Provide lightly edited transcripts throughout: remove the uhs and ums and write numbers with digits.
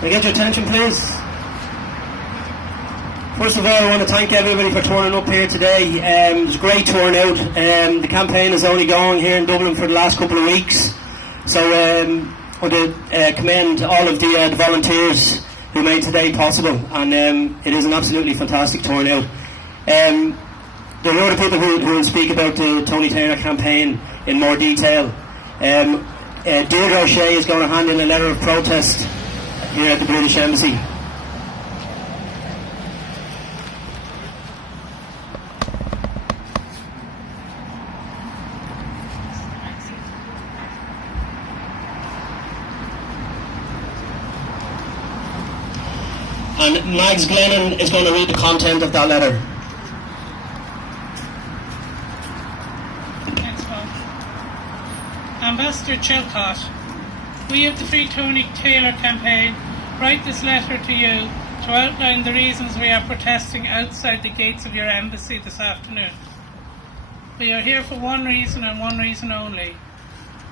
Can I get your attention, please? First of all, I want to thank everybody for turning up here today. It was a great turnout. The campaign is only going here in Dublin for the last couple of weeks. So I want to commend all of the volunteers who made today possible. And it is an absolutely fantastic turnout. There are other people who will speak about the Tony Taylor campaign in more detail. Deirdre O'Shea is going to hand in a letter of protest here at the British Embassy. And Mags Glennon is going to read the content of that letter. Next one. Ambassador Chilcott, we of the Free Tony Taylor campaign write this letter to you to outline the reasons we are protesting outside the gates of your embassy this afternoon. We are here for one reason and one reason only,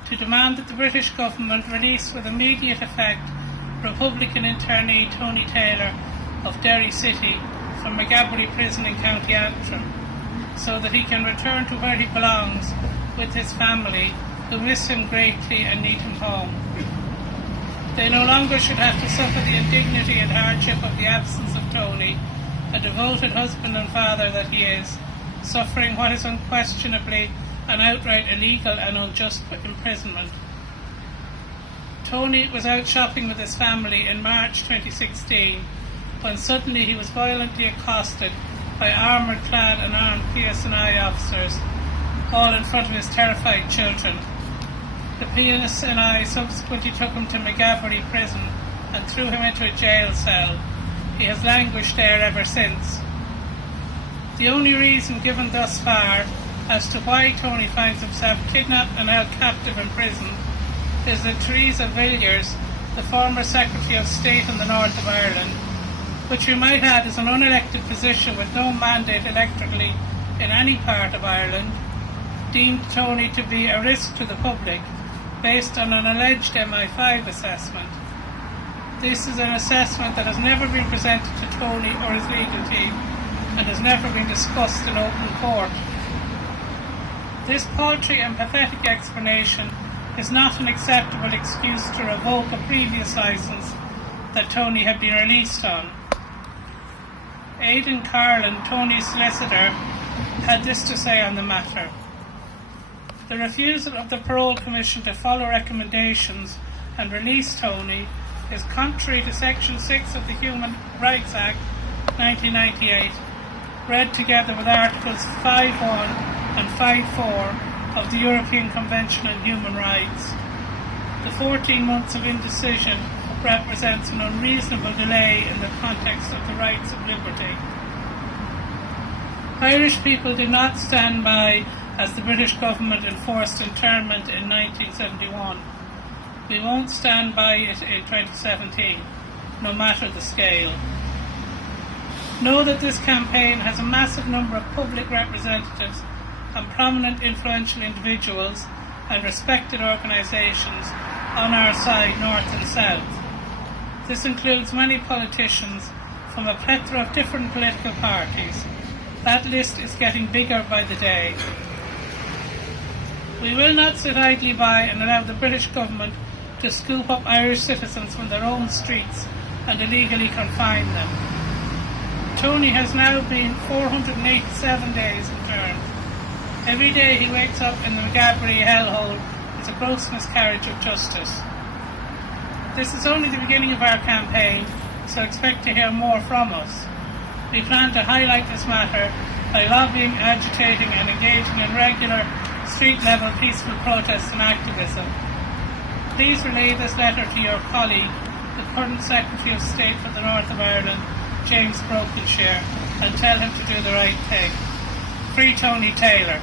to demand that the British government release with immediate effect Republican internee Tony Taylor of Derry City from Maghaberry Prison in County Antrim, so that he can return to where he belongs with his family, who miss him greatly and need him home. They no longer should have to suffer the indignity and hardship of the absence of Tony, a devoted husband and father that he is, suffering what is unquestionably an outright illegal and unjust imprisonment. Tony was out shopping with his family in March 2016 when suddenly he was violently accosted by armoured-clad and armed PSNI officers, all in front of his terrified children. The PSNI subsequently took him to Maghaberry Prison and threw him into a jail cell. He has languished there ever since. The only reason given thus far as to why Tony finds himself kidnapped and held captive in prison is that Theresa Villiers, the former Secretary of State in the north of Ireland, which we might add is an unelected position with no mandate electorally in any part of Ireland, deemed Tony to be a risk to the public based on an alleged MI5 assessment. This is an assessment that has never been presented to Tony or his legal team and has never been discussed in open court. This paltry and pathetic explanation is not an acceptable excuse to revoke a previous licence that Tony had been released on. Aidan Carlin, Tony's solicitor, had this to say on the matter. The refusal of the Parole Commission to follow recommendations and release Tony is contrary to Section 6 of the Human Rights Act 1998, read together with Articles 5.1 and 5.4 of the European Convention on Human Rights. The 14 months of indecision represents an unreasonable delay in the context of the rights of liberty. Irish people did not stand by as the British government enforced internment in 1971. We won't stand by it in 2017, no matter the scale. Know that this campaign has a massive number of public representatives and prominent influential individuals and respected organisations on our side, north and south. This includes many politicians from a plethora of different political parties. That list is getting bigger by the day. We will not sit idly by and allow the British government to scoop up Irish citizens from their own streets and illegally confine them. Tony has now been 487 days interned. Every day he wakes up in the Maghaberry hellhole is a gross miscarriage of justice. This is only the beginning of our campaign, so expect to hear more from us. We plan to highlight this matter by lobbying, agitating and engaging in regular street-level peaceful protests and activism. Please relay this letter to your colleague, the current Secretary of State for the North of Ireland, James Brokenshire, and tell him to do the right thing. Free Tony Taylor.